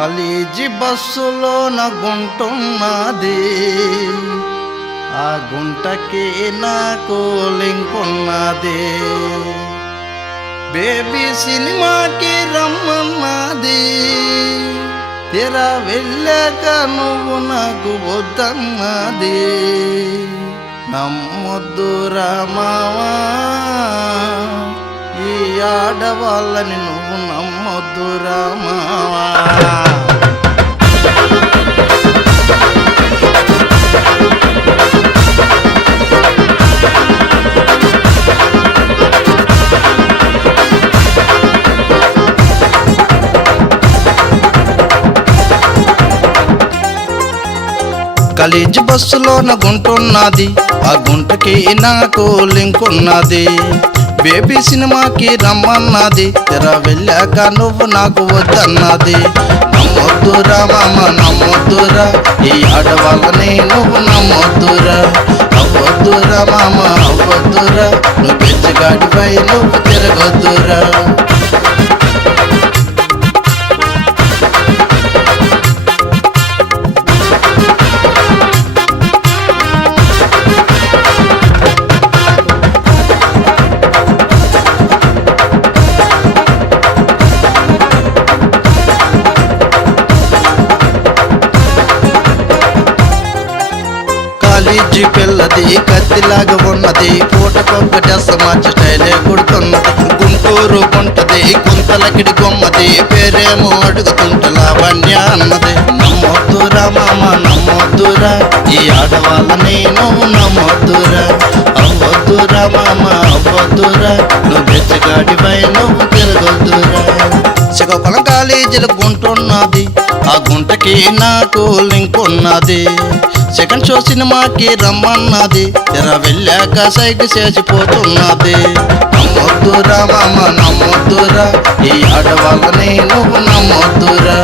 College బస్సులో గుంటున్నది, ఆ గుంటకి నాకు లింక్ ఉన్నది. బేబీ సినిమాకి రమ్మన్నది, తెరా వెళ్ళాక నువ్వు నాకు వద్దన్నది. నమ్మొద్దురా మావా, ఈ ఆడవాళ్ళని నువ్వు నమ్మొద్దురా మావా. కాలేజీ బస్సులో గుంటున్నది, ఆ గుంటకి నాకు లింక్ ఉన్నది. బేబీ సినిమాకి రమ్మన్నది, తెర వెళ్ళాక నువ్వు నాకు వద్దన్నది. నమ్మొద్దురా మామ నమ్మొద్దురా, ఈ ఆడవాళ్ళని నువ్వు నమ్మొద్దురా. అవ్వద్దురా మామ అవ్వద్దురా, నువ్వు పెంచగాడిపై నువ్వు తిరగొద్దురా. కాలేజీ పిల్లది కత్తిలాగా ఉన్నది, పూటకొక్క డ్రెస్ మార్చి స్టైలే కుడుతున్నది. గుంటూరు గుంటది గుంతలకిడి గుమ్మది, పేరేమో అడుగుతుంట లావణ్య అన్నది. నమ్మొద్దురా మామ నమ్మొద్దురా, ఈ ఆడవాళ్ళని నువ్వు నమ్మొద్దురా. అవ్వద్దురా మామ అవ్వద్దురా, నువ్వు బెచ్చగాడిపై నువ్వు తిరగొద్దురా. శ్రీకాకుళం కాలేజీలో గుంటున్నది, ఆ గుంటకి నాకు లింక్ ఉన్నది. సెకండ్ షో సినిమాకి రమ్మన్నది, తెర వెళ్ళాక సైకి చేసిపోతున్నది. నమ్మొద్దురా మామ నమ్మొద్దురా, ఈ ఆడవాళ్ళని నువ్వు నమ్మొద్దురా.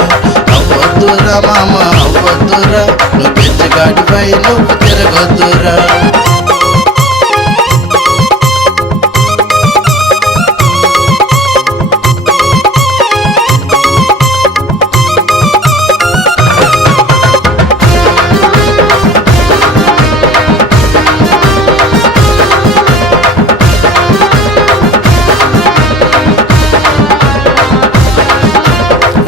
అవ్వద్దురా మామ అవ్వద్దురా, నువ్వు పెంచగాడిపై నువ్వు తిరగొద్దురా.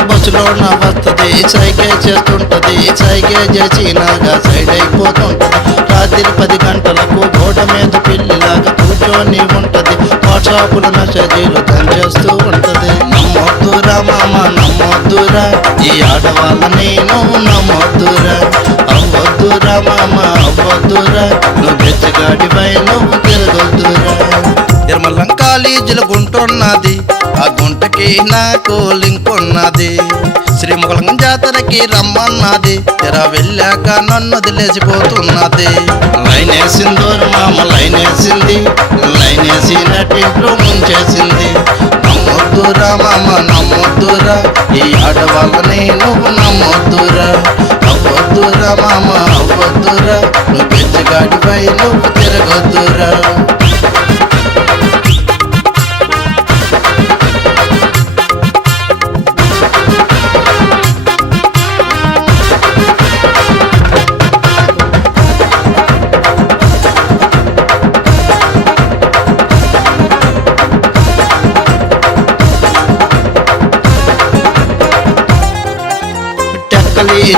బస్సులోన వస్తుంది, సైగే చేస్తుంటది, సైగే చేసి నాగా సైడ్ అయిపోతుంటది. రాత్రి 10 గంటలకు గోడ మీద పిల్లిలాగా కూర్చొని ఉంటది, వాట్సాప్ల మెసేజీలు దంచేస్తూ ఉంటది. నమ్మొద్దురా మామ నమ్మొద్దురా, ఈ ఆడవాళ్ళని నువ్వు నమ్మొద్దురా. అవ్వద్దురా మామ అవ్వద్దురా, నువ్వు బెచ్చగాడిపై నువ్వు తిరగొద్దురా. తిరుమలం కాలేజీలో గుంటున్నది, ఆ గుంటకి నాకు లింక్ ఉన్నది. శ్రీముఖలం జాతరకి రమ్మన్నది, తెర వెళ్ళాక నన్ను వదిలేసిపోతున్నది. లైనేసిందో మామ లైనేసింది, లైనేసి నటింట్లో ముంచేసింది. నమ్మొద్దురా మామ నమ్మొద్దురా, ఈ ఆడవాళ్ళని నువ్వు నమ్మొద్దురా. అవ్వద్దురా మామ అవ్వద్దురా, నువ్వు పెంచగాడిపై నువ్వు తిరగొద్దురా.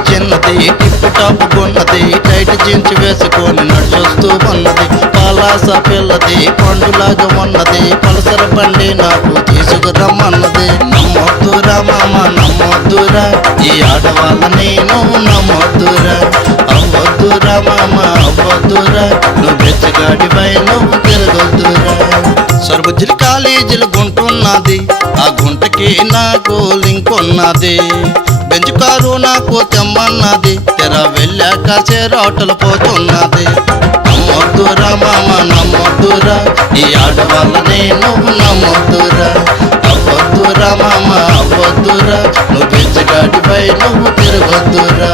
చిన్నది టిప్ టాప్ కొన్నది, టైట్ జీన్స్ వేసుకొని నడుచొస్తూ ఉన్నది. పాలాస పిల్లది పండులాగా ఉన్నది, పలసర బండి నాకు తీసుకురమ్మన్నది. నమ్మొద్దురా మామ నమ్మొద్దురా, ఈ ఆడవాళ్ళని నువ్వు నమ్మొద్దురా. అవ్వద్దురా మామ అవ్వద్దురా, నువ్వు బెచ్చగాడిపై నువ్వు తిరగొద్దురా. సర్వజిల్ కాలేజీలు గుంటున్నది, ఆ గుంటకి నాకు లింక్ ఉన్నది. బెంచ్ కారు నాకు తెమ్మన్నది, తెర వెళ్ళాక చేరాటలు పోతున్నది. నమ్మొద్దురా మామ నమ్మొద్దురా, ఈ ఆడవాళ్ళని నువ్వు నమ్మొద్దురా. అవ్వద్దురా మామ అవ్వద్దురా, నువ్వు బెచ్చగాడిపై నువ్వు తిరగొద్దురా.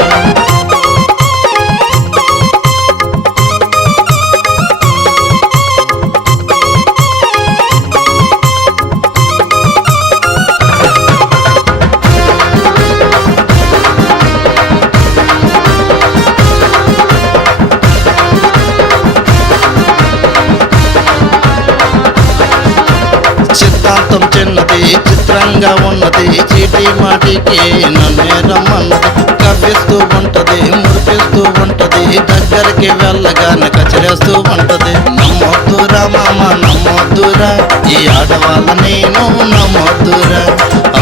జీవితాంతం చిన్నది చిత్రంగా ఉన్నది చీటి మాటికి నన్నే రమ్మన్నది కవ్విస్తూ ఉంటది మురిపిస్తూ ఉంటది దగ్గరికి వెళ్ళగానే కచిరేస్తూ ఉంటది నమ్మొద్దురా మామ నమ్మొద్దురా ఈ ఆడవాళ్ళ నేను నమ్మొద్దురా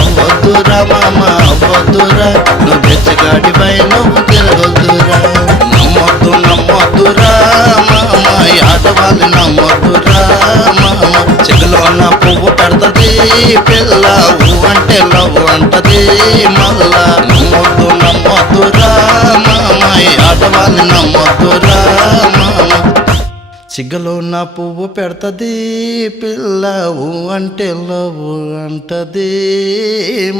అవ్వొద్దురా మామ అవ్వొద్దురా నువ్వు బెచ్చగాడిపై నువ్వు తిరగొద్దురా నమ్మొద్దురా మామ ఈ ఆడవాళ్ళని నమ్మొద్దురా మామ చెగులోన పువ్వు పెడతది పిల్ల అంటే లవ్ అంటది మళ్ళా నమ్మొద్దురా మామ ఈ ఆడవాళ్ళని నమ్మొద్దురా మామ చిగ్గలో నా పువ్వు పెడతది పిల్ల అంటే లవ్ అంటది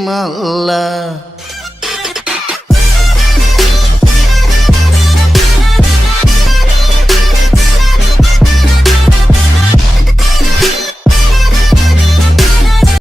మళ్ళా